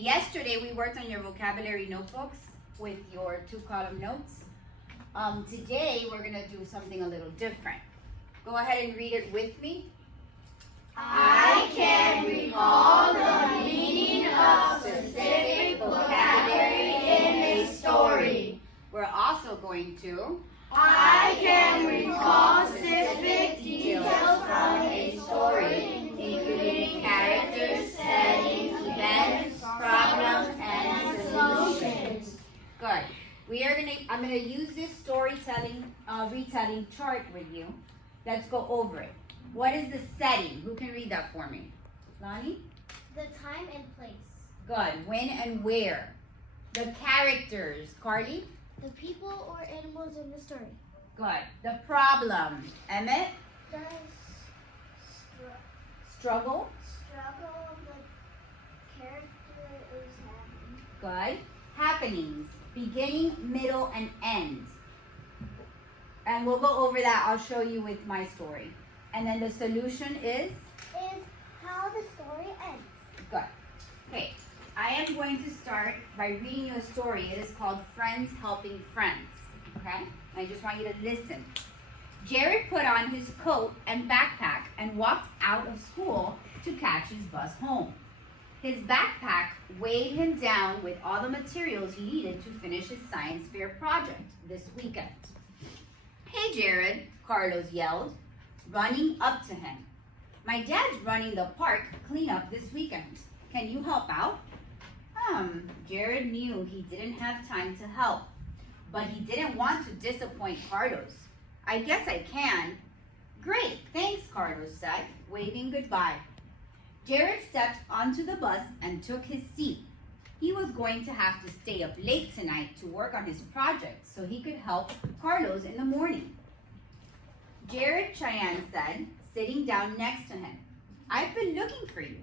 Yesterday we worked on your vocabulary notebooks with your 2-column notes. Today we're going to do something a little different. Go ahead and read it with me. I can recall the meaning of specific vocabulary in a story. We're also going to I can recall specific details from a story, including characters, settings, events, problems, and solutions. Good. I'm gonna use this storytelling, retelling chart with you. Let's go over it. What is the setting? Who can read that for me? Lonnie? The time and place. Good. When and where? The characters. Carly? The people or animals in the story. Good. The problem. Emmett? The Struggle. struggle the character is having. Good. Happenings. Beginning, middle, and end. And we'll go over that. I'll show you with my story. And then the solution is? Is how the story ends. Good. Okay. I am going to start by reading you a story. It is called Friends Helping Friends. Okay? I just want you to listen. Jared put on his coat and backpack and walked out of school to catch his bus home. His backpack weighed him down with all the materials he needed to finish his science fair project this weekend. Hey, Jared, Carlos yelled, running up to him. My dad's running the park cleanup this weekend. Can you help out? Jared knew he didn't have time to help, but he didn't want to disappoint Carlos. I guess I can. Great, thanks, Carlos said, waving goodbye. Jared stepped onto the bus and took his seat. He was going to have to stay up late tonight to work on his project so he could help Carlos in the morning. Jared, Cheyenne said, sitting down next to him. I've been looking for you.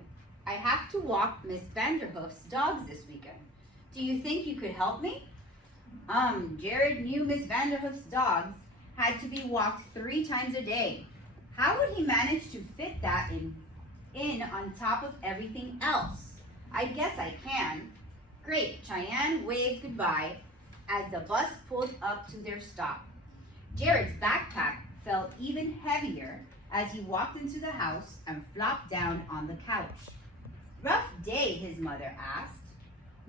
I have to walk Miss Vanderhoof's dogs this weekend. Do you think you could help me? Jared knew Miss Vanderhoof's dogs had to be walked 3 times a day. How would he manage to fit that in on top of everything else? I guess I can. Great, Cheyenne waved goodbye as the bus pulled up to their stop. Jared's backpack felt even heavier as he walked into the house and flopped down on the couch. Rough day, his mother asked.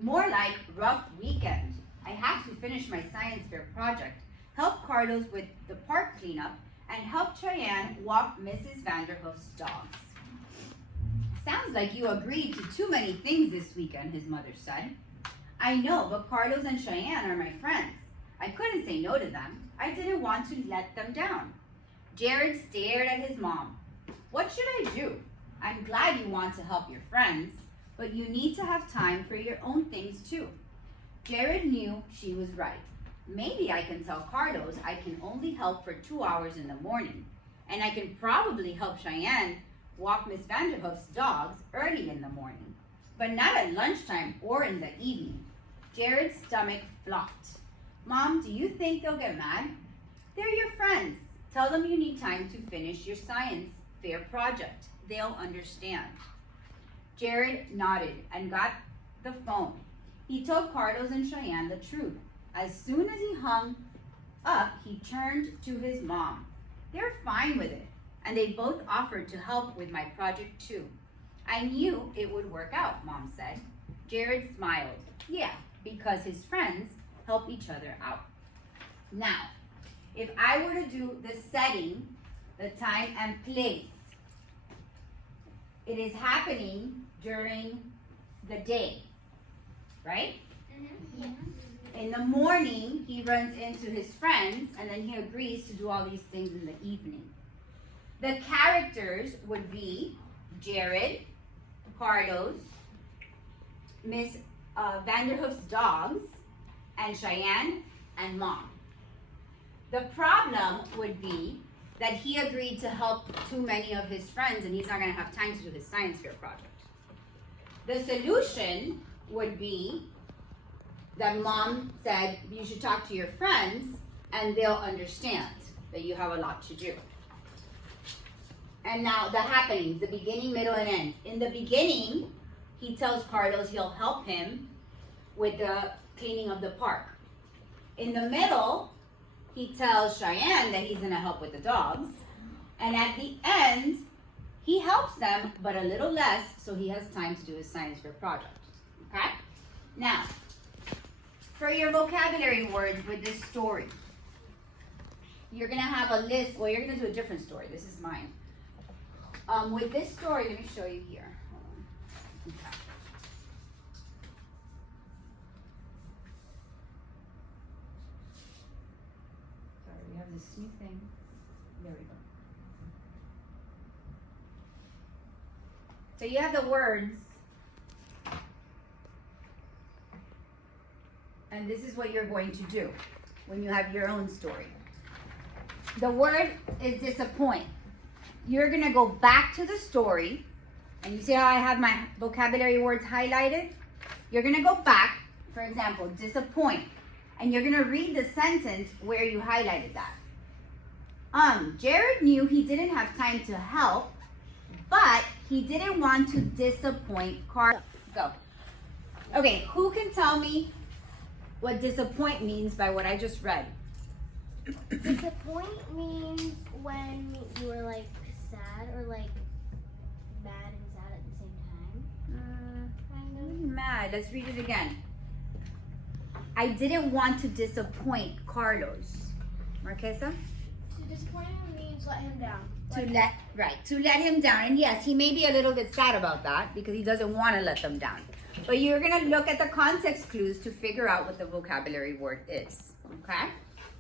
More like rough weekend. I have to finish my science fair project, help Carlos with the park cleanup, and help Cheyenne walk Mrs. Vanderhoof's dogs. Sounds like you agreed to too many things this weekend, his mother said. I know, but Carlos and Cheyenne are my friends. I couldn't say no to them. I didn't want to let them down. Jared stared at his mom. What should I do? I'm glad you want to help your friends, but you need to have time for your own things too. Jared knew she was right. Maybe I can tell Carlos I can only help for 2 hours in the morning, and I can probably help Cheyenne walk Miss Vanderhoof's dogs early in the morning, but not at lunchtime or in the evening. Jared's stomach flopped. Mom, do you think they'll get mad? They're your friends. Tell them you need time to finish your science fair project. They'll understand. Jared nodded and got the phone. He told Carlos and Cheyenne the truth. As soon as he hung up, he turned to his mom. They're fine with it, and they both offered to help with my project too. I knew it would work out, Mom said. Jared smiled. Yeah, because his friends help each other out. Now, if I were to do the setting, the time and place, it is happening during the day, right? Mm-hmm. In the morning, he runs into his friends, and then he agrees to do all these things in the evening. The characters would be Jared, Carlos, Miss Vanderhoof's dogs, and Cheyenne, and Mom. The problem would be that he agreed to help too many of his friends, and he's not going to have time to do his science fair project. The solution would be that Mom said you should talk to your friends and they'll understand that you have a lot to do. And now the happenings, the beginning, middle, and end. In the beginning, he tells Carlos he'll help him with the cleaning of the park. In the middle, he tells Cheyenne that he's gonna help with the dogs. And at the end, he helps them, but a little less, so he has time to do his science fair project. Okay? Now, for your vocabulary words with this story, you're gonna have a list. Well, you're gonna do a different story. This is mine. With this story, let me show you here. Hold on. Okay. Sorry, we have this new thing. There we go. So you have the words, and this is what you're going to do when you have your own story. The word is disappoint. You're gonna go back to the story, and you see how I have my vocabulary words highlighted? You're gonna go back, for example, disappoint, and you're gonna read the sentence where you highlighted that. Jared knew he didn't have time to help, but he didn't want to disappoint Carl. Go. Okay, who can tell me what disappoint means by what I just read? Disappoint means when you were like sad or like mad and sad at the same time. Mad. Let's read it again. I didn't want to disappoint Carlos. Marquesa? To disappoint him means let him down. To let him down. And yes, he may be a little bit sad about that because he doesn't want to let them down. But you're going to look at the context clues to figure out what the vocabulary word is. Okay?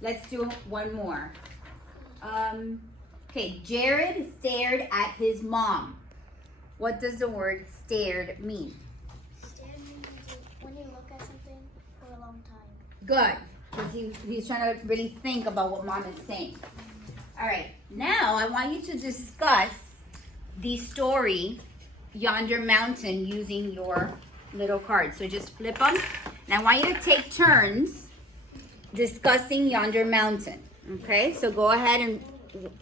Let's do one more. Okay, Jared stared at his mom. What does the word stared mean? Stare means when you look at something for a long time. Good, because he's trying to really think about what mom is saying. All right, now I want you to discuss the story, Yonder Mountain, using your little cards. So just flip them, and I want you to take turns discussing Yonder Mountain. Okay, so go ahead and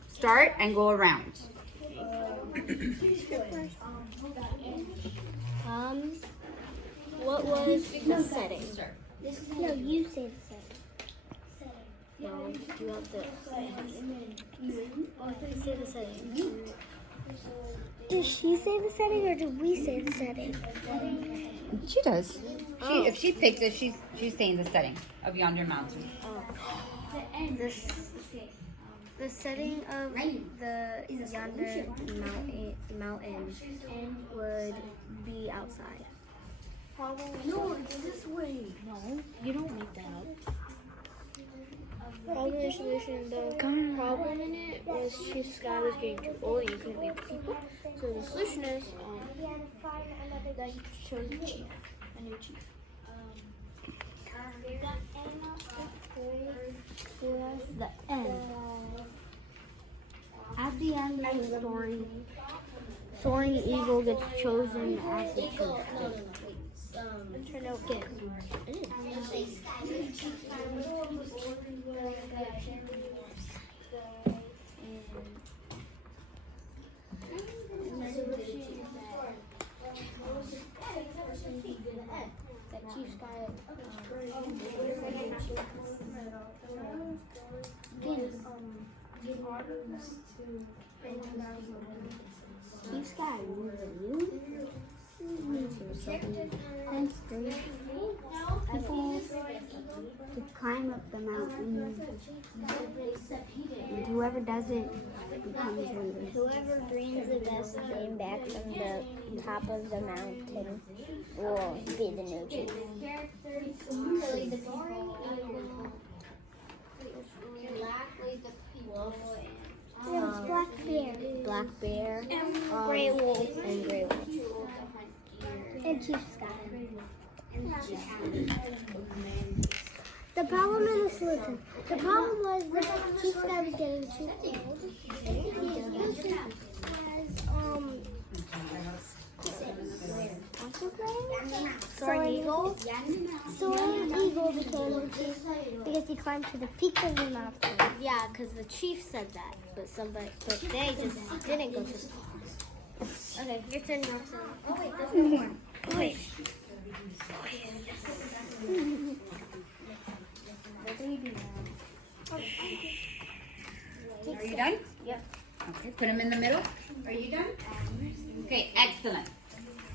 start and go around. What was the setting? No, you say the setting. No, you have to say the setting. Does she say the setting or do we say the setting? She does. If she picked it, she's saying the setting of Yonder Mountain. The setting of the Yonder mountain would be outside. No, it's this way. No, you don't make that up. Problem and solution. The problem in it was Chief Sky was getting too old and you couldn't leave people. So the solution is that he chose a chief, a new chief. The end. At the end of the story, Soaring Eagle gets chosen as the chief. Turn out good. Chief Sky. Chief Sky, you? Thanks, Dave. People to climb up the mountain, and whoever does it becomes leader. Whoever brings the best game back from the top of the mountain will be the new chief. Black bear. Black Bear, And gray wolf. and Grey Wolf. And Chief Sky. The problem and the solution. The problem was that Chief Sky was getting too old. And the solution was, Soaring Eagle. Soaring Eagle became the chief because he climbed to the peak of the mountain. Yeah, because the chief said that, but they just didn't go to the top. Okay, your turn, Nelson. Oh wait, there's one more. Are you done? Yep. Okay, put them in the middle. Are you done? Okay, excellent.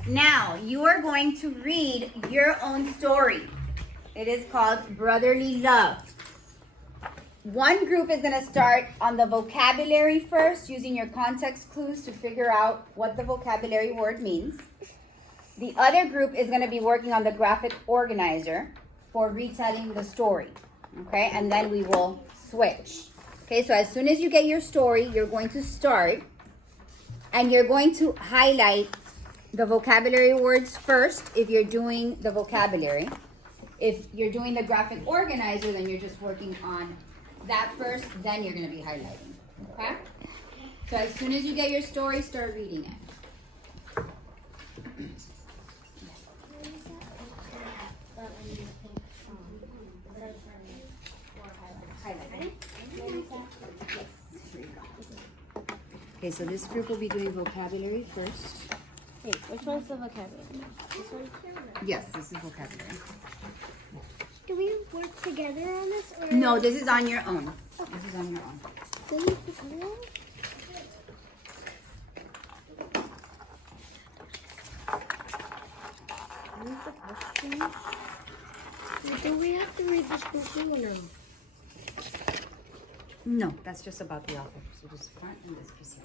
Now, you are going to read your own story. It is called Brotherly Love. One group is going to start on the vocabulary first, using your context clues to figure out what the vocabulary word means. The other group is going to be working on the graphic organizer for retelling the story. Okay, and then we will switch. Okay, so as soon as you get your story, you're going to start and you're going to highlight the vocabulary words first if you're doing the vocabulary. If you're doing the graphic organizer, then you're just working on that first, then you're going to be highlighting. Okay? So as soon as you get your story, start reading it. Highlight. Yes. Here you go. Okay, so this group will be doing vocabulary first. Wait, which one's the vocabulary? This one? Yes, this is vocabulary. Do we work together on this? Or No, this is on your own. This is on your own. do we work together? Do we have to read this book or no? No, that's just about the author. So just front and this piece here.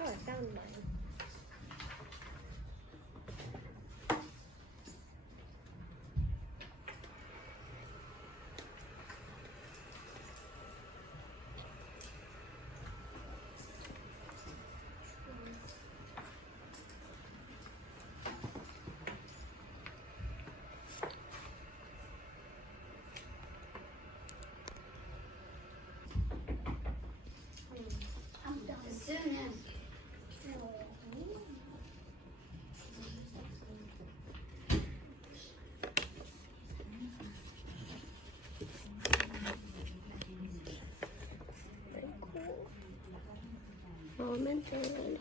Oh, I found mine. Elementary.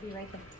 Be right there.